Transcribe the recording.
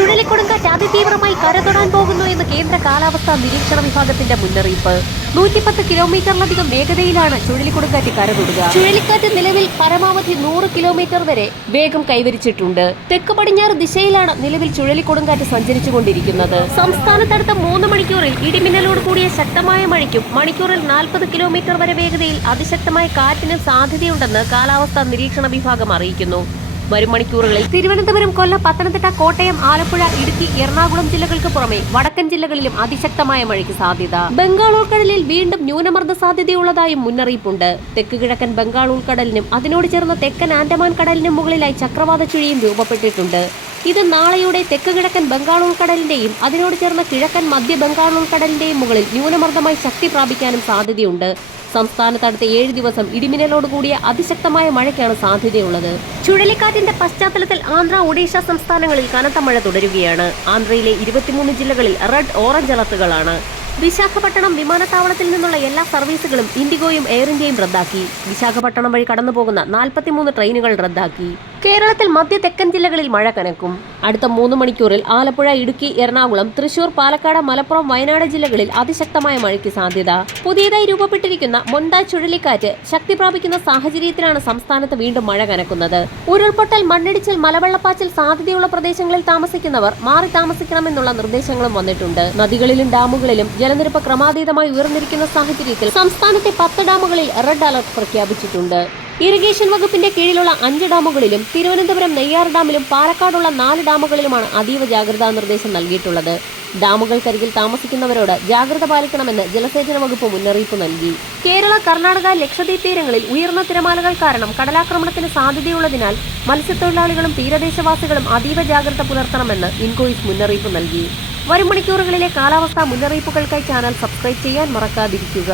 ചുഴലിക്കൊടുങ്കാറ്റ് അതിതീവ്രമായി കരതൊടാൻ പോകുന്നു എന്ന് കേന്ദ്ര കാലാവസ്ഥാ നിരീക്ഷണ വിഭാഗത്തിന്റെ മുന്നറിയിപ്പ്. നൂറ്റിപ്പത്ത് കിലോമീറ്ററിലധികം വേഗതയിലാണ് ചുഴലിക്കൊടുങ്കാറ്റ് കരതൊടുക ചുഴലിക്കാറ്റ് നിലവിൽ പരമാവധി നൂറ് കിലോമീറ്റർ വരെ വേഗം കൈവരിച്ചിട്ടുണ്ട്. തെക്ക് പടിഞ്ഞാറ് ദിശയിലാണ് നിലവിൽ ചുഴലിക്കൊടുങ്കാറ്റ് സഞ്ചരിച്ചുകൊണ്ടിരിക്കുന്നത്. സംസ്ഥാനത്തടുത്ത മൂന്ന് മണിക്കൂറിൽ ഇടിമിന്നലോട് കൂടിയ ശക്തമായ മഴയ്ക്കും മണിക്കൂറിൽ നാൽപ്പത് കിലോമീറ്റർ വരെ വേഗതയിൽ അതിശക്തമായ കാറ്റിനും സാധ്യതയുണ്ടെന്ന് കാലാവസ്ഥാ നിരീക്ഷണ വിഭാഗം അറിയിക്കുന്നു. വരും മണിക്കൂറുകളിൽ തിരുവനന്തപുരം കൊല്ലം പത്തനംതിട്ട കോട്ടയം ആലപ്പുഴ ഇടുക്കി എറണാകുളം ജില്ലകൾക്ക് പുറമെ വടക്കൻ ജില്ലകളിലും അതിശക്തമായ മഴയ്ക്ക് സാധ്യത. ബംഗാൾ ഉൾക്കടലിൽ വീണ്ടും ന്യൂനമർദ്ദ സാധ്യതയുള്ളതായും മുന്നറിയിപ്പുണ്ട്. തെക്ക് കിഴക്കൻ ബംഗാൾ ഉൾക്കടലിനും അതിനോട് ചേർന്ന തെക്കൻ ആൻഡമാൻ കടലിനും മുകളിലായി ചക്രവാത ചുഴിയും രൂപപ്പെട്ടിട്ടുണ്ട്. ഇത് നാളെയോടെ തെക്ക് കിഴക്കൻ ബംഗാൾ ഉൾക്കടലിന്റെയും അതിനോട് ചേർന്ന കിഴക്കൻ മധ്യ ബംഗാൾ ഉൾക്കടലിന്റെയും മുകളിൽ ന്യൂനമർദ്ദമായി ശക്തി പ്രാപിക്കാനും സാധ്യതയുണ്ട്. സംസ്ഥാനത്ത് അടുത്ത ഏഴ് ദിവസം ഇടിമിന്നലോട് കൂടിയ അതിശക്തമായ മഴയ്ക്കാണ് സാധ്യതയുള്ളത്. ചുഴലിക്കാറ്റിന്റെ പശ്ചാത്തലത്തിൽ ആന്ധ്ര ഒഡീഷ സംസ്ഥാനങ്ങളിൽ കനത്ത മഴ തുടരുകയാണ്. ആന്ധ്രയിലെ ഇരുപത്തിമൂന്ന് ജില്ലകളിൽ റെഡ് ഓറഞ്ച് അലർട്ടുകളാണ്. വിശാഖപട്ടണം വിമാനത്താവളത്തിൽ നിന്നുള്ള എല്ലാ സർവീസുകളും ഇൻഡിഗോയും എയർ ഇന്ത്യയും റദ്ദാക്കി. വിശാഖപട്ടണം വഴി കടന്നുപോകുന്ന നാൽപ്പത്തിമൂന്ന് ട്രെയിനുകൾ റദ്ദാക്കി. കേരളത്തിൽ മധ്യ തെക്കൻ ജില്ലകളിൽ മഴ കനക്കും. അടുത്ത മൂന്ന് മണിക്കൂറിൽ ആലപ്പുഴ ഇടുക്കി എറണാകുളം തൃശൂർ പാലക്കാട് മലപ്പുറം വയനാട് ജില്ലകളിൽ അതിശക്തമായ മഴയ്ക്ക് സാധ്യത. പുതിയതായി രൂപപ്പെട്ടിരിക്കുന്ന മൊണ്ട ചുഴലിക്കാറ്റ് ശക്തി പ്രാപിക്കുന്ന സാഹചര്യത്തിലാണ് സംസ്ഥാനത്ത് വീണ്ടും മഴ കനക്കുന്നത്. ഉരുൾപൊട്ടൽ മണ്ണിടിച്ചിൽ മലവെള്ളപ്പാച്ചിൽ സാധ്യതയുള്ള പ്രദേശങ്ങളിൽ താമസിക്കുന്നവർ മാറി താമസിക്കണമെന്നുള്ള നിർദ്ദേശങ്ങളും വന്നിട്ടുണ്ട്. നദികളിലും ഡാമുകളിലും ജലനിരപ്പ് ക്രമാതീതമായി ഉയർന്നിരിക്കുന്ന സാഹചര്യത്തിൽ സംസ്ഥാനത്തെ പത്ത് ഡാമുകളിൽ റെഡ് അലർട്ട് പ്രഖ്യാപിച്ചിട്ടുണ്ട്. ഇറിഗേഷൻ വകുപ്പിന്റെ കീഴിലുള്ള അഞ്ച് ഡാമുകളിലും തിരുവനന്തപുരം നെയ്യാർ ഡാമിലും പാലക്കാടുള്ള നാല് ഡാമുകളിലുമാണ് അതീവ ജാഗ്രതാ നിർദ്ദേശം നൽകിയിട്ടുള്ളത്. ഡാമുകൾക്കരികിൽ താമസിക്കുന്നവരോട് ജാഗ്രത പാലിക്കണമെന്ന് ജലസേചന വകുപ്പ് മുന്നറിയിപ്പ് നൽകി. കേരള കർണാടക ലക്ഷദ്വീപ് തീരങ്ങളിൽ ഉയർന്ന തിരമാലകൾ കാരണം കടലാക്രമണത്തിന് സാധ്യതയുള്ളതിനാൽ മത്സ്യത്തൊഴിലാളികളും തീരദേശവാസികളും അതീവ ജാഗ്രത പുലർത്തണമെന്ന് ഇൻകോയിസ് മുന്നറിയിപ്പ് നൽകി. വരും മണിക്കൂറുകളിലെ കാലാവസ്ഥാ മുന്നറിയിപ്പുകൾക്കായി ചാനൽ സബ്സ്ക്രൈബ് ചെയ്യാൻ മറക്കാതിരിക്കുക.